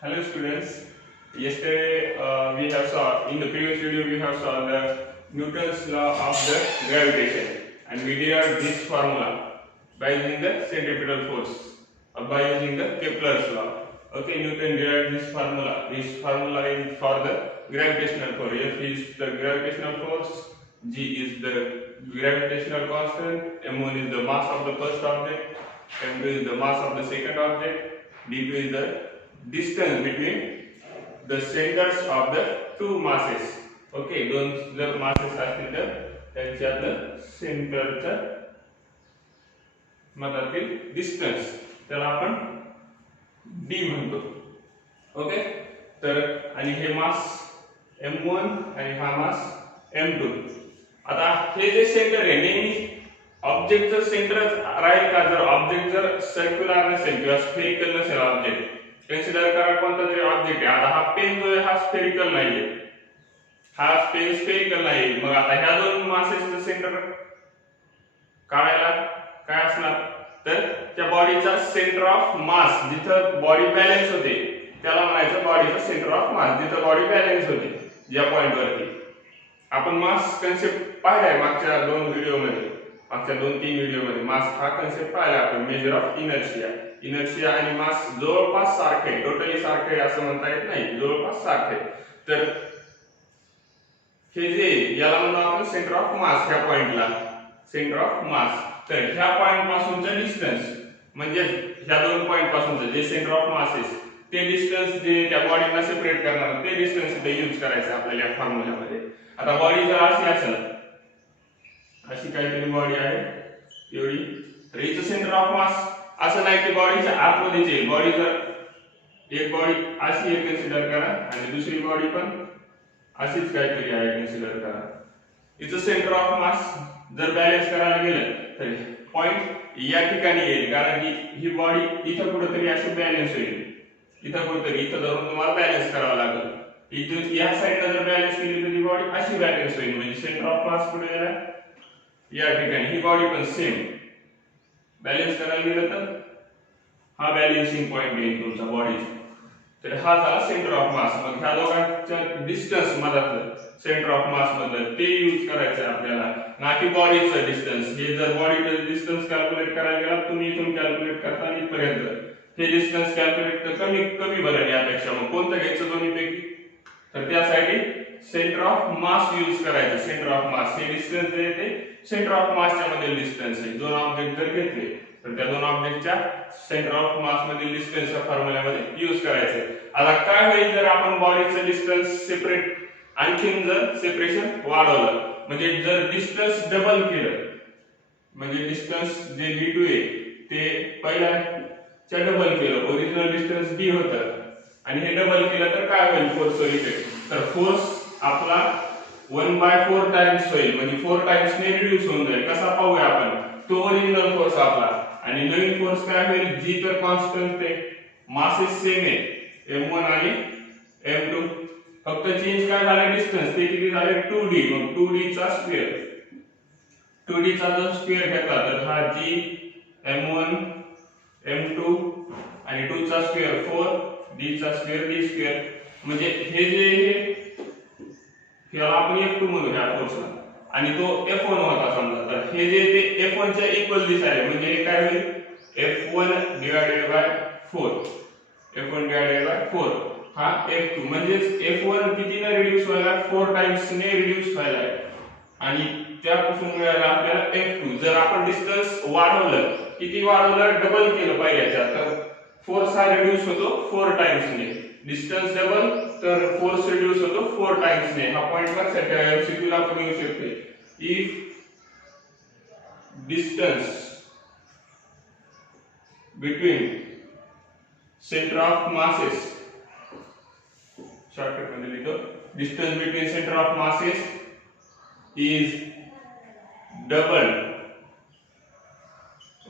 Hello students. Yesterday we have saw in the previous video we have saw the Newton's law of the gravitation, and we derived this formula by using the centripetal force or by using the Kepler's law. Okay, Newton derived this formula. This formula is for the gravitational force. F is the gravitational force, G is the gravitational constant, m1 is the mass of the first object, m2 is the mass of the second object, d2 is the distance between the centers of the two masses. Okay, दोन जर masses असतील तर त्यांच्यातलं सेंटरच्या मधातील डिस्टन्स त्याला आपण d म्हणतो. ओके, तर आणि हे मास m1 आणि हा मास m2. आता हे जे सेंटर आहे नेहमी ऑब्जेक्टचं सेंटरच राहील का? जर ऑब्जेक्ट जर सर्क्युलर नसेल किंवा स्फेरिकल नसेल ऑब्जेक्ट, कन्सिडर करा कोणता तरी ऑब्जेक्ट आहे. आता हा पेन जो आहे हा स्फेरिकल नाहीये, हा पेन स्फेरिकल नाही. मग आता ह्या दोन मासेसचं सेंटर काढायला काय असणार? तर त्या बॉडीचा सेंटर ऑफ मास, जिथं बॉडी बॅलन्स होते त्याला म्हणायचं बॉडीचा सेंटर ऑफ मास. जिथं बॉडी बॅलन्स होते ज्या पॉइंट वरती. आपण मास कन्सेप्ट पाहिलाय मागच्या दोन व्हिडिओमध्ये, मागच्या 2-3 व्हिडिओमध्ये मास हा कन्सेप्ट पाहिला आपण. Measure of inertia. इनर्शिया आणि मास जवळपास सारखे, टोटली सारखे असं म्हणता येत नाही, जवळपास सारखे. तर हे जे याला म्हणतो आपण सेंटर ऑफ मास, ह्या पॉइंटला सेंटर ऑफ मास. तर ह्या पॉइंट पासूनचं डिस्टन्स म्हणजे ह्या दोन पॉइंट पासूनचं जे सेंटर ऑफ मास आहे ते डिस्टन्स जे त्या बॉडीला सेपरेट करणार ते डिस्टन्स इथे यूज करायचं आपल्याला या फॉर्म्युल्यामध्ये. आता बॉडी जर अशी असेल, अशी काहीतरी बॉडी आहे एवढी, तर हिचं सेंटर ऑफ मास असं नाही की बॉडीच्या आतमध्येच. बॉडी जर एक बॉडी अशी एक कन्सिडर करा आणि दुसरी बॉडी पण अशीच काहीतरी आहे कन्सिडर करा. हिचं सेंटर ऑफ मास जर बॅलन्स करायला गेलं तर पॉइंट या ठिकाणी येईल, कारण की ही बॉडी इथं कुठेतरी अशी बॅलन्स होईल. इथं कुठेतरी इथं धरून तुम्हाला बॅलन्स करावं लागेल. इथून या साईडला जर बॅलन्स केली तर ही बॉडी अशी बॅलन्स होईल, म्हणजे सेंटर ऑफ मास कुठे गेला? या ठिकाणी. ही बॉडी पण सेम बॅलन्स करायला गेलं तर हा बॅलन्सिंग पॉइंट येईल तुमचा बॉडीचा. तर हा झाला सेंटर ऑफ मास. मग ह्या दोघांच्या डिस्टन्स मधातलं सेंटर ऑफ मास मधलं ते यूज करायचं आपल्याला, ना की बॉडीचं डिस्टन्स. हे जर बॉडीचं डिस्टन्स कॅल्क्युलेट करायला गेला तुम्ही इथून कॅल्क्युलेट करता इथपर्यंत हे डिस्टन्स कॅल्क्युलेट तर कमी बनेल यापेक्षा. मग कोणतं घ्यायचं दोन्हीपैकी? तर त्यासाठी सेंटर ऑफ मास यूज करायचं. सेंटर ऑफ मास हे डिस्टन्स जे ते सेंटर ऑफ मासच्या मधील डिस्टन्स आहे. दोन ऑब्जेक्ट जर घेतले तर त्या दोन ऑब्जेक्टच्या सेंटर ऑफ मास मधील डिस्टन्स या फॉर्म्युल्यामध्ये यूज करायचे. आता काय होईल जर आपण बॉडीचं डिस्टन्स सेपरेट आणखीन जर सेपरेशन वाढवलं, म्हणजे जर डिस्टन्स डबल केलं, म्हणजे डिस्टन्स जे d2 आहे ते पहिल्याच्या डबल केलं, ओरिजिनल डिस्टन्स d होतं आणि हे डबल केलं तर काय होईल फोर्सवर इफेक्ट? तर फोर्स आपला 1/4 टाइम्स होईल, म्हणजे 4 टाइम्स ने रिड्यूस होऊन जाईल. कसा पाहूया आपण? तो ओरिजिनल फोर्स आपला आणि नवीन फोर्स काय होईल? g तर कॉन्स्टंट आहे, मासेस सेम आहे m1 आणि m2, फक्त चेंज काय झालं डिस्टन्स. ते किती झाले? 2d. मग 2d चा स्क्वेअर, 2d चा जर स्क्वेअर घेतला तर हा g m1 m2 आणि 2 चा स्क्वेअर 4, d चा स्क्वेअर d स्क्वेअर. म्हणजे हे जे याला आपण f2 म्हणू ह्या फोर्सला, आणि तो f1 होता समजा, तर हे जे ते f1 च्या इक्वल दिसायला, म्हणजे हे काय होईल? f1 divided by 4, f1 divided by 4 हा f2. म्हणजे f1 कितीने रिड्यूस व्हायला? 4 टाइम्स ने रिड्यूस व्हायला आणि त्यापासून मिळाला आपल्याला f2. जर आपण डिस्टन्स वाढवलं, किती वाढवलं? डबल केलं पहिल्याच्या, तर फोर्स हा रिड्यूस होतो 4 टाइम्स ने. डिस्टन्स डबल तर फोर्स रिड्यूस होतो 4 टाइम्स ने. हा पॉइंट लक्षात ठेवा, एमसीक्यू ला पण येऊ शकते. If distance between centre of masses, shortcut मध्ये लिहितो, distance between centre of masses is double.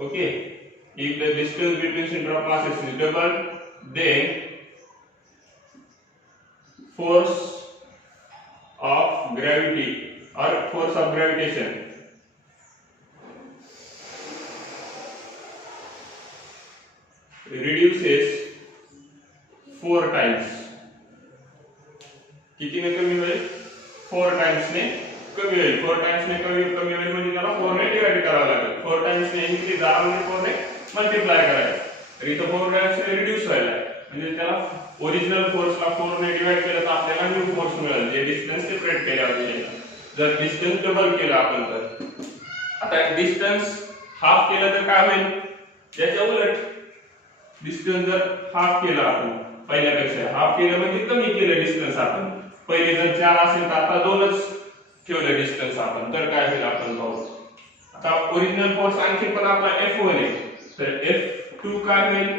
Okay, if the distance between center of masses is double, then force of gravity or force of gravitation reduces 4 टाइम्स कितीने कमी होईल 4 times ने कमी होईल 4 times ने कमी होईल म्हणजे त्याला 4 ने डिवाइड करावं लागेल 4 टाइम्स ने इन्क्रीज आरामने 4 ने मल्टिप्लाय करायचं तर इथं 4 टाइम्स ने रिड्यूस व्हायला म्हणजे त्याला ओरिजिनल फोर्सला 4 ने डिवाइड केलं तर आपल्याला न्यू फोर्स मिळेल जे डिस्टन्स सेपरेट केल्यावर मिळेल जर डिस्टन्स डबल केलं आपण तर आता डिस्टन्स हाफ केलं तर काय होईल याच्या उलट डिस्टन्स जर हाफ केलं आपण पहिल्यापेक्षा हाफ केलं म्हणजे कमी केलं डिस्टन्स आपण पहिले जर 4 असेल तर आता 2च ठेवलं डिस्टन्स आपण तर काय होईल आपण पाहू आता ओरिजिनल फोर्स आणखी पण आपला F1 आहे तर F2 काय होईल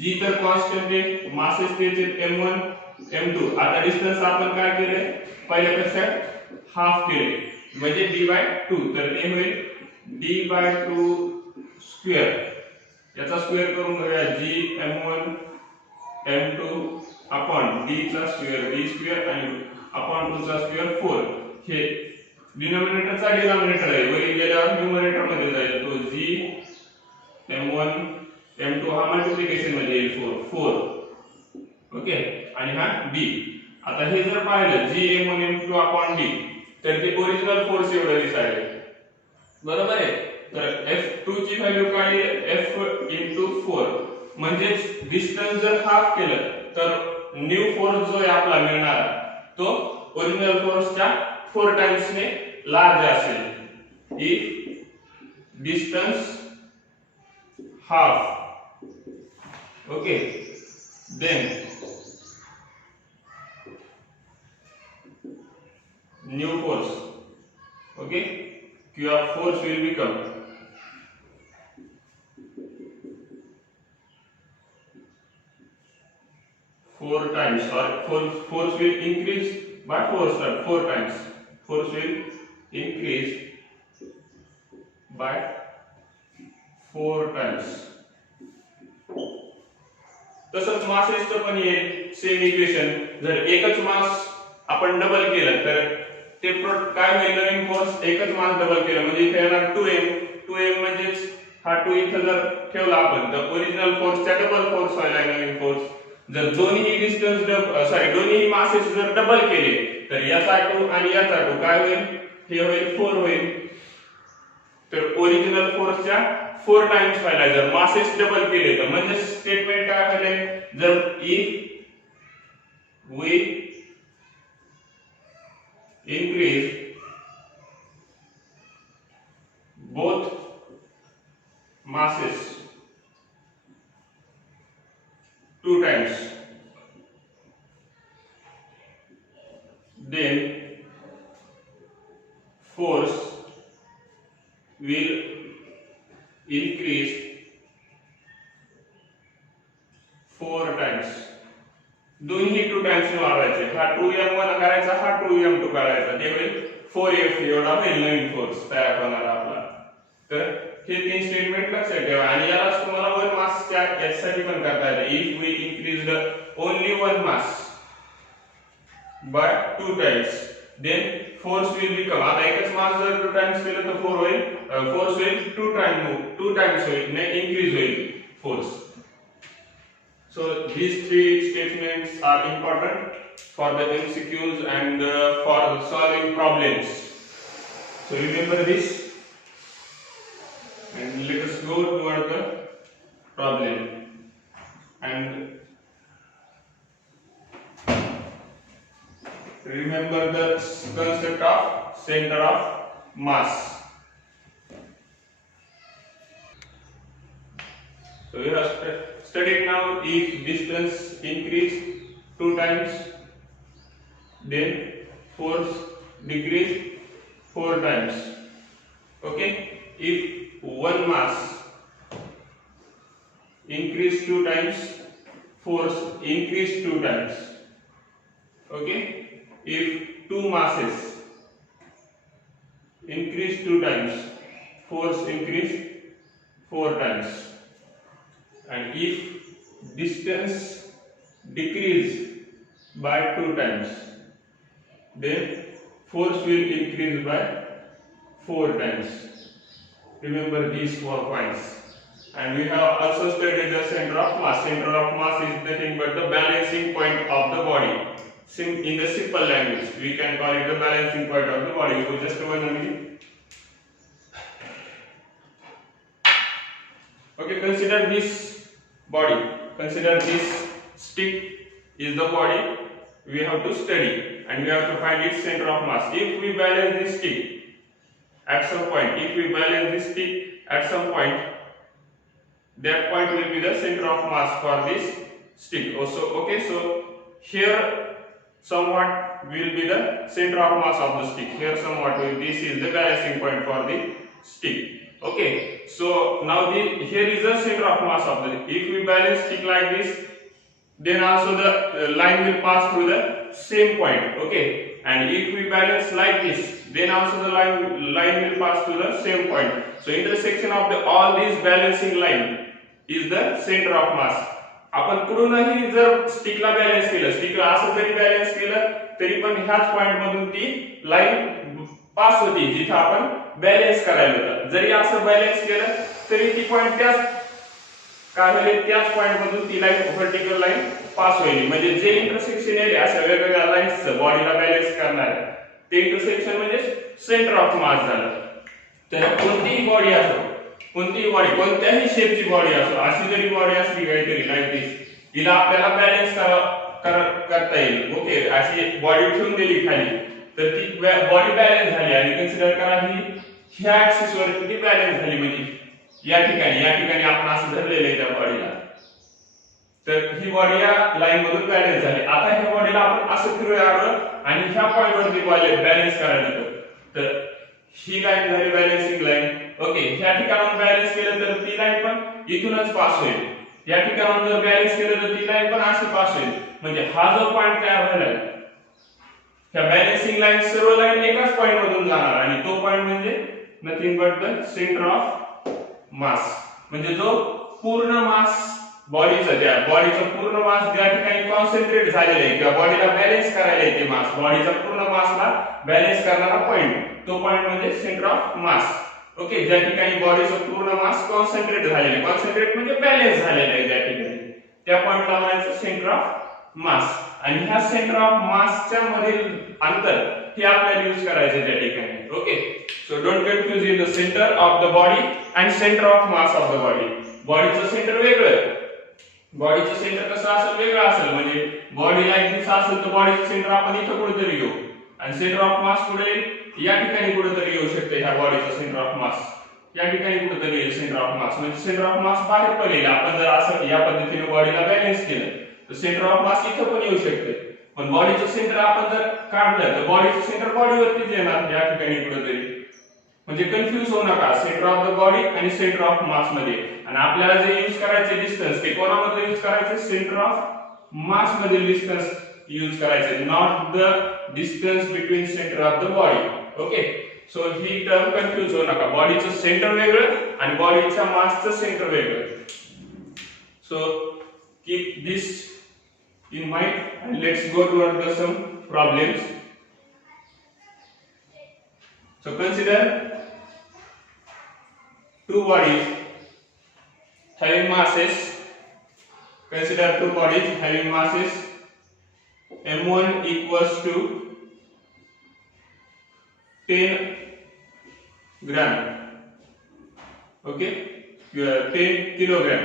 G तर कॉन्स्टंट आहे मासेस त्याचे M1 M2 आता डिस्टन्स आपण काय केले पहिल्यापेक्षा हाफ केले म्हणजे d/2 तर ते होईल d/2 स्क्वेअर याचा स्क्वेअर करून घेऊया G M1 M2 upon d चा स्क्वेअर d स्क्वेअर आणि अपॉन 2 चा स्क्वेअर 4 हे डिनोमिनेटरचा डिनोमिनेटर आहे वरी गेल्यावर न्यूमरेटर मध्ये जाईल तो G M1 M2 हा मल्टिप्लिकेशन मध्ये येईल 4 ओके आणि हा d आता हे जर पाहिलं G M1 M2 upon d तर ते ओरिजिनल फोर्स एवढं दिसायले बरोबर आहे तर F2 ची व्हॅल्यू काय आहे F 4 म्हणजे डिस्टन्स जर हाफ केलं तर न्यू फोर्स जो आहे आपला मिळणार तो ओरिजिनल फोर्सच्या 4 टाइम्स ने लार्ज असेल if distance half okay then new force okay q of force will become 4 times or force will increase by 4 times force will increase by 4 times तसंच मासेसचं पण येईल सेम इक्वेशन जर एकच मास आपण डबल केलं तर ते काय होईल नवीन फोर्स एकच मास डबल केलं म्हणजे इथे येणार 2m म्हणजे हा 2 इथे जर ठेवला आपण तर ओरिजिनल फोर्सच्या डबल फोर्स व्हायला नवीन फोर्स जर दोन्ही डिस्टन्स दोन्ही मासेस जर डबल केले तर याचा 2 आणि याचा 2 काय होईल हे होईल 4 होईल तर ओरिजिनल फोर्सच्या 4 टाइम्स व्हायला जर मासेस डबल केले तर म्हणजे स्टेटमेंट काय होईल जर if we increase both masses 2 times then force will increase 4 times दोन्ही 2 टाइम्स ने वाढवायचे हा 2m1 करायचा हा 2m2 करायचा ते होईल 4f एवढा होईल नवीन फोर्स तयार होणार आपला तर हे तीन स्टेटमेंट लक्षात ठेवा आणि यालाच तुम्हाला वन मासच्या यासाठी पण करता येते if we increase the only one mass by 2 times then force will become आता एकच मास जर 2 टाइम्स केलं तर 4 होईल फोर्स होईल 2 टाइम्स होईल ने इन्क्रीज होईल force So these 3 statements are important for the MCQs and for solving problems. So remember this and let us go toward the problem and remember the concept of center of mass. So we have studied now if distance increase 2 times then force decrease 4 times okay if one mass increase 2 times force increase 2 times okay if two masses increase 2 times force increase 4 times and if distance decrease by 2 times then force will increase by 4 times remember these 4 points and we have also studied the center of mass is nothing but the balance in the simple language, we can call it the balancing point of the body. So just 1 minute. Okay, consider this body. Consider this stick is the body we have to study, and we have to find its center of mass. If we balance this stick at some point, that point will be the center of mass for this stick. Also, okay, so here somewhat will be the center of mass of the stick. Here somewhat this is the balancing point for the stick. Okay, so now here is the center of mass of the. If we balance stick like this, then also the line will pass through the same point. Okay, and if we balance like this, then also the line will pass through the same point. So intersection of all these balancing line is the center of mass. आपण कुठूनही जर स्टिकला बॅलन्स केलं, स्टिकला असं जरी बॅलन्स केलं तरी पण ह्याच पॉइंट मधून ती लाईन पास होती जिथे आपण बॅलन्स करायला होता. जरी असं बॅलन्स केलं तरी ती पॉइंट त्याच पॉइंट मधून ती लाईन व्हर्टिकल लाईन पास होईल. म्हणजे जे इंटरसेक्शन आहे अशा वेगवेगळ्या लाईन्स बॉडीला बॅलन्स करणार ते इंटरसेक्शन म्हणजे सेंटर ऑफ मास झालं. तर कोणतीही बॉडी असो, कोणत्याही शेपची बॉडी असो, अशी जरी बॉडी असली काहीतरी लाईक दिस, तिला आपल्याला बॅलन्स करता येईल. ओके, अशी बॉडी ठेवून दिली खाली तर ती बॉडी बॅलन्स झाली. आणि कन्सिडर करा ही ह्या ऍक्सिस वर ती बॅलन्स झाली. म्हणजे या ठिकाणी आपण असं धरलेलं आहे त्या बॉडीला, तर ही बॉडी या लाईन मधून बॅलन्स झाली. आता ह्या बॉडीला आपण असं फिरूया आणि ह्या पॉइंट वरती बॅलन्स करायला देतो. तर ही लाईन झाली बॅलन्सिंग लाईन. ओके, ह्या ठिकाणाहून बॅलन्स केलं तर ती लाईन पण इथूनच पास होईल. या ठिकाणाहून जर बॅलन्स केलं तर ती लाईन पण अशी पास होईल. म्हणजे हा जो पॉइंट तयार झालाय, ह्या बॅलन्सिंग लाईन सर्व लाईन एकाच पॉइंट मधून जाणार आणि तो पॉइंट म्हणजे nothing but the centre of मास. म्हणजे जो पूर्ण मास बॉडीचा पूर्ण मास ज्या ठिकाणी कॉन्सन्ट्रेट झालेला आहे किंवा बॉडीला बॅलन्स करायला येते मास, बॉडीचा पूर्ण मासला बॅलन्स करणारा पॉइंट, तो पॉइंट म्हणजे सेंटर ऑफ मास. ओके, ज्या ठिकाणी बॉडीचा पूर्ण मास कॉन्सन्ट्रेट झालेला आहे, कॉन्सन्ट्रेट म्हणजे बॅलन्स झालेला आहे ज्या ठिकाणी, त्या पॉइंटला म्हणायचं सेंटर ऑफ मास. आणि ह्या सेंटर ऑफ मासच्या मधील अंतर हे आपल्याला यूज करायचे त्या ठिकाणी. Okay, so don't confuse in the centre of the body and centre of mass of the body. बॉडीचं सेंटर वेगळं, बॉडीचं सेंटर कसं असेल वेगळं असेल. म्हणजे बॉडी लाईक दिस असेल तर बॉडीचं सेंटर आपण इथं कुठेतरी घेऊ आणि सेंटर ऑफ मास कुठे या ठिकाणी कुठेतरी येऊ शकते. ह्या बॉडीचं सेंटर ऑफ मास या ठिकाणी कुठेतरी येईल सेंटर ऑफ मास. म्हणजे सेंटर ऑफ मास बाहेर पण येईल. आपण जर असं या पद्धतीने बॉडीला बॅलन्स केलं तर सेंटर ऑफ मास इथं पण येऊ शकते. पण बॉडीचं सेंटर आपण जर काढलं तर बॉडीचं सेंटर बॉडीवरतीच येणार या ठिकाणी कुठेतरी. म्हणजे कन्फ्यूज होऊ नका सेंटर ऑफ द बॉडी आणि सेंटर ऑफ मास मध्ये. आणि आपल्याला जे यूज करायचे डिस्टन्स ते कोणामध्ये यूज करायचे, सेंटर ऑफ मास मधील डिस्टन्स यूज करायचे, not the distance between centre of the body. Okay, so he term confuse होऊ नका. बॉडीचं सेंटर वेगळं आणि बॉडीच्या मासचं सेंटर वेगळं. So keep this in mind and let's go toward some problems. So consider two bodies having masses. Consider two bodies having masses. M1 equals to 10 gram. Okay, 10 kilogram.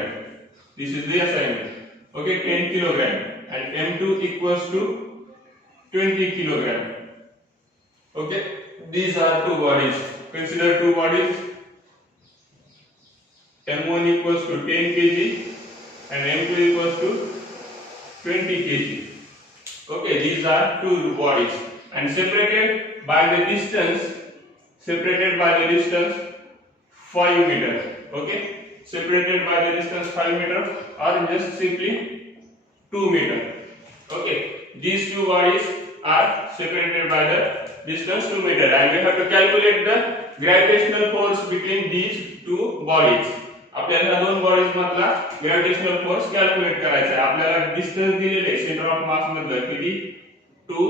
This is the assignment. Okay, 10 kilogram. And M2 equals to 20 kilogram. Okay, these are two bodies. Consider two bodies. M1 equals to 10 kg and M2 equals to 20 kg. Okay, these are two bodies and separated by the distance 5 meters. Okay, separated by the distance 5 meters or just simply 2 meters. Okay, these two bodies are separated by the distance 2 meters and we have to calculate the gravitational force between these two bodies. आपल्याला दोन बॉडीज मधला gravitational force calculate करायचा आहे. आपल्याला डिस्टन्स दिलेले आहे centre of मास मधलं किती 2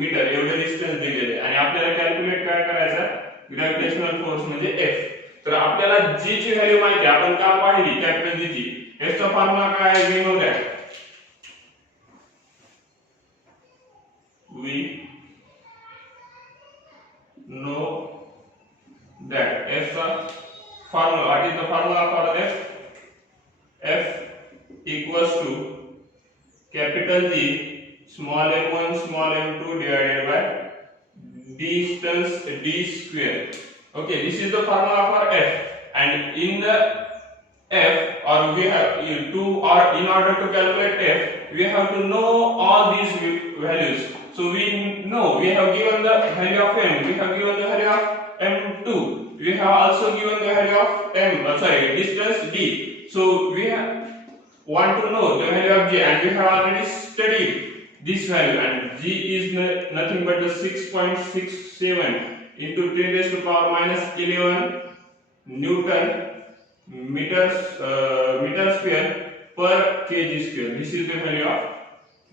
मीटर एवढे डिस्टन्स दिलेले आणि आपल्याला कॅल्क्युलेट काय करायचं ग्रॅव्हिटेशनल फोर्स म्हणजे F. तर आपल्याला G ची व्हॅल्यू माहिती आहे, आपण का पाहिली कॅपिटल G ची. F चा फॉर्म्युला काय आहे, we know that we know that F the formula. What is the formula for F? F equals to capital G small m1 small m2 divided by distance d square. Okay, this is the formula for F, and in the F, or we have in order to calculate F, we have to know all these values. So we know we have given the value of m, we have given the value of m2, we have also given the value of distance d. So we want to know the value of g, and we have already studied this value, and g is nothing but the 6.67 into 10 raised to power minus 11 Newton meter square per kg square. This is the value of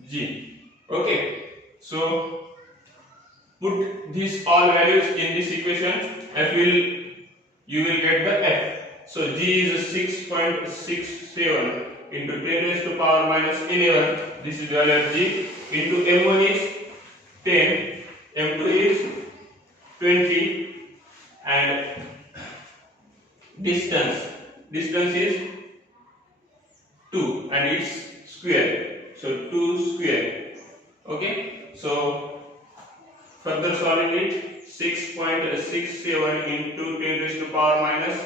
g. Okay, so put these all values in this equation. You will get the F. So g is 6.67 into 10 raised to power minus 11. This is the value of g. Into m1 is 10, m2 is 20, and distance is 2 and it's square, so 2 square. Okay, so further solving it, 6.67 into 10 raised to power minus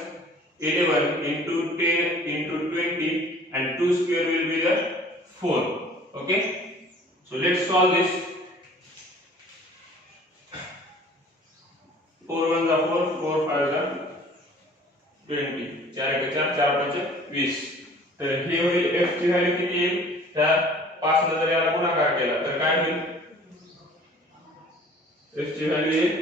11 into 10 into 20, and 2 square will be the 4. Okay, so let's solve this. 4 1 are 4, 4 5 are 20, 4 1 4, 4 5 20. तर हे होईल f ची व्हॅल्यू किती येईल, त्या 5 ने जर याला गुणाकार केला तर काय होईल, f ची व्हॅल्यू येईल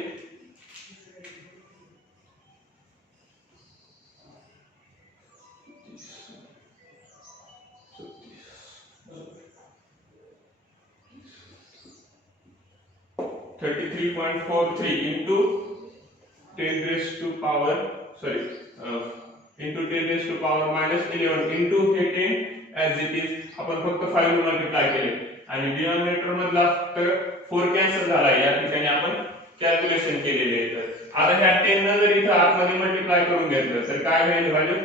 33.43 into 10 raised to power into 10 raised to power minus 11 into हे 10 as it is. आपण फक्त 5 ने मल्टिप्लाय केले आणि डिनॉमिनेटर मधला 4 कॅन्सल झाला. या ठिकाणी आपण कॅल्क्युलेशन केलेले आहे. तर आता ह्या 10 ने जर इथं आतमध्ये मल्टिप्लाय करून घेतलं तर काय होईल व्हॅल्यू,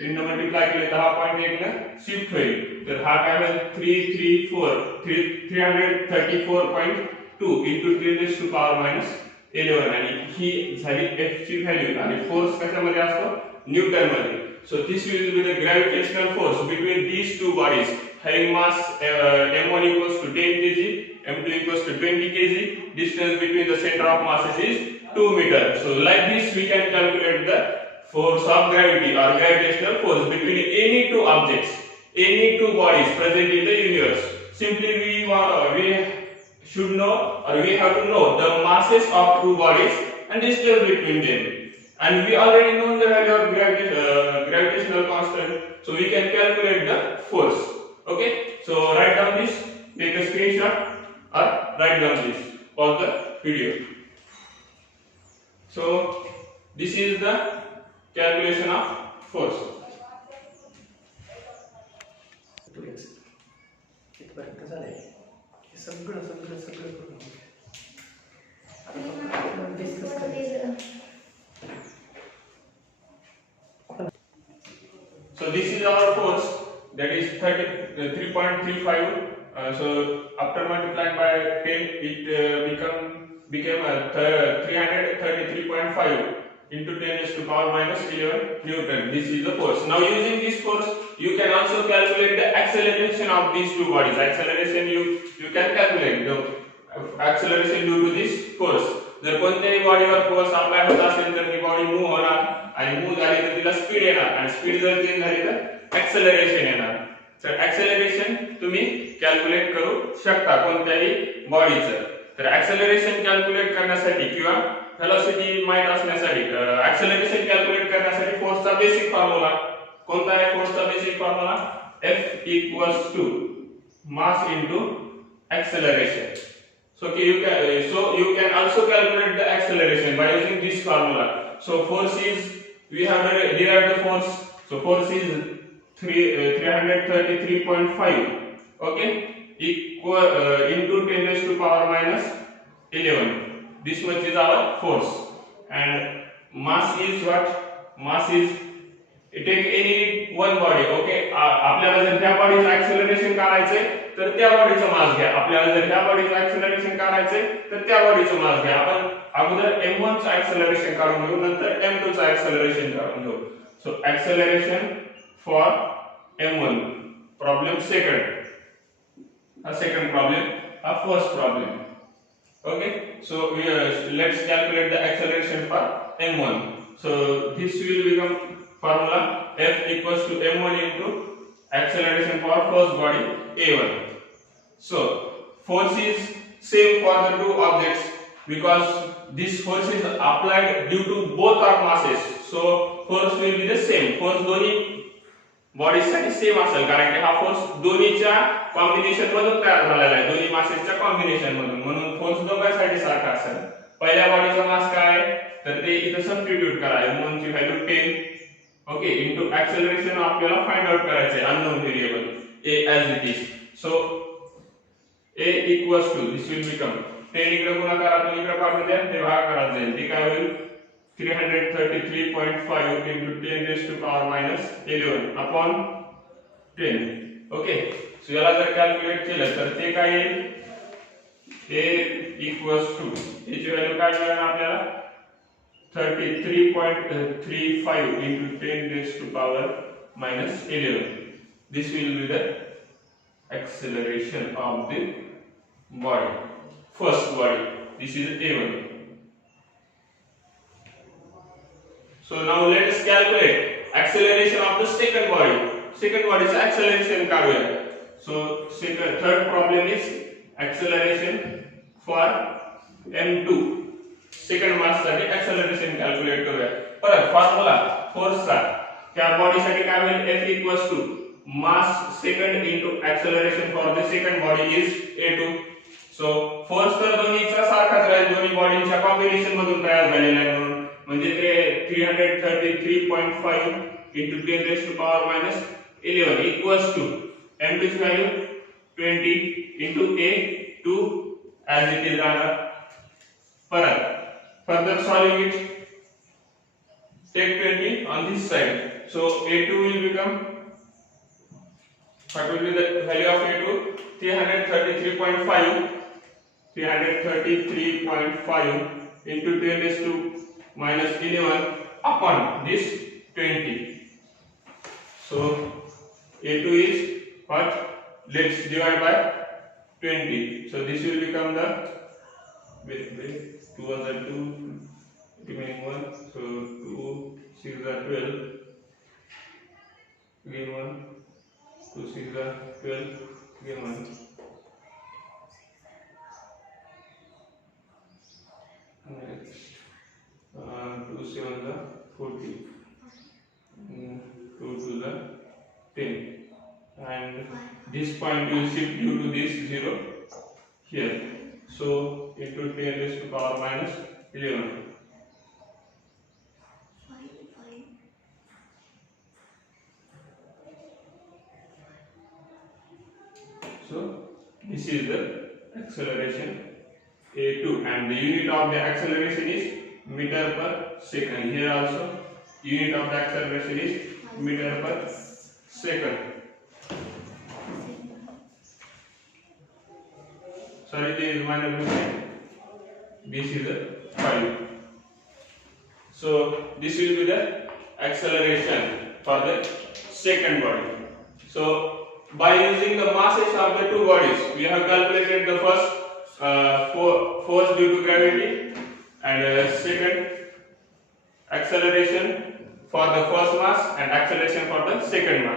10 ने मल्टिप्लाय केले तर हा पॉइंट 1 ने शिफ्ट होईल. तर हा काय होईल 334.2 into 10 raised to power minus 11 आणि ही झाली f ची व्हॅल्यू. आणि फोर्स कशामध्ये असतो, न्यूटन मध्ये. So this will be the gravitational force between these two bodies having mass m1 equals to 10 kg, m2 equals to 20 kg. Distance between the center of masses is 2 meters. So like this we can calculate the force of gravity or gravitational force between any two objects, any two bodies present in the universe. Simply we should know, or we have to know the masses of two bodies and distance between them. And we already know the value of gravitational constant, so we can calculate the force. Okay, so write down this, take a screenshot or write down this, pause the video. So this is the calculation of force. So this is our force, that is 3.35. So after multiplying by 10, it became 333.5 into 10 raised to power minus 11 Newton. This is the force. Now using this force, you can also calculate the acceleration of these two bodies. Acceleration you can calculate the acceleration due to this force. जर कोणत्याही बॉडीवर force apply होत असेल तर ती body move होणार, आणि मूव्ह झाली तर तिला स्पीड येणार, आणि स्पीड जर चेंज झाली तर ऍक्सेलरेशन येणार. तर ऍक्सेलरेशन तुम्ही कॅल्क्युलेट करू शकता कोणत्याही बॉडीचं. तर ऍक्सेलरेशन कॅल्क्युलेट करण्यासाठी किंवा व्हेलॉसिटी माहित असण्यासाठी, ऍक्सेलरेशन कॅल्क्युलेट करण्यासाठी फोर्सचा बेसिक फॉर्म्युला कोणता आहे? फोर्सचा basic formula F equals to mass into acceleration. So you can also calculate the acceleration by using this formula. So force is, we have derived the force. So force is 333.5. Okay, into 10 raised to power minus 11. This much is our force, and mass is what? Mass is, take any one body. Okay, आपल्याला जर त्या बॉडीचं ऍक्सेलरेशन काढायचंय तर त्या बॉडीचं मास घ्या. आपल्याला जर ह्या बॉडीचं ऍक्सेलरेशन काढायचंय तर त्या बॉडीचं मास घ्या. आपण अगोदर m1 चं ऍक्सेलरेशन काढून घेऊ, नंतर m2 चं ऍक्सेलरेशन काढून घेऊ. So acceleration for m1, problem second. A second problem, a first problem. Okay, so let's calculate the acceleration for m1. So this will become formula F equals to m1 into acceleration for first body a1. So force is same for the two objects because this force is applied due to both our masses. So force will be the same. Force दोन्ही बॉडीज साठी सेम असेल, कारण की हा फोर्स दोन्हीच्या कॉम्बिनेशन मधून तयार झालेला आहे, दोन्ही मासेसच्या कॉम्बिनेशन मधून, म्हणून फोर्स दोघांसाठी सारखा असेल. पहिल्या बॉडीचा मास काय आहे तर ते इथे सबस्टिट्यूट करा, m1 ची व्हॅल्यू 10. ओके, इनटू ऍक्सेलरेशन आपल्याला फाइंड आउट करायचे unknown variable a as it is. So a equals to, this will become 10 इकडे गुणाकारातून इकडे पाठवून द्या, ते भागाकारात जाईल. ते काय होईल 333.5 into 10 raised to power minus 11 upon 10. ओके, सो याला जर कॅल्क्युलेट केलं तर ते काय येईल, a equals to, याची व्हॅल्यू काय मिळेल आपल्याला 33.35 into 10 raised to power minus 11. This will be the acceleration of the body, first body. This is a1. So now let us calculate acceleration of the second body. Second body's acceleration काढूया. So third problem is acceleration for m2. Second mass साठी acceleration calculate करूया. परत formula force चा त्या बॉडी साठी काय होईल, F equals to mass second into acceleration for the second body is a2. So force तर दोन्हीचा सारखाच राहील, दोन्ही बॉडींच्या कॉम्बिनेशन मधून तयार झालेला आहे, म्हणून म्हणजे ते 333.5 into 10 raised to power minus 11 equals to m2 ची व्हॅल्यू 20 into a2 as it is राहणार. परत further solving it, take 20 on this side. So a2 will become, what will be the value of a2? 333.5 into 10 raised to minus 11 upon this 20. So a2 is what? Let's divide by 20. So this will become the 2 1 are 2, remaining 1. So 2 6 are 12. Again 1, 2 6 are 12. Again 1. Next. 2 7 are 40, 2 2 are 10, and this point will shift due to this 0 here. So into 10 raised to power minus 11. So this is the acceleration a2, and the unit of the acceleration is meter per second. Here also unit of the acceleration is meter per second. Sorry, there is minor mistake. This is the 5. So this will be the acceleration for the second body. So by using the masses of the two bodies, we have calculated the first force due to gravity, and second acceleration for the first mass and acceleration for the second mass.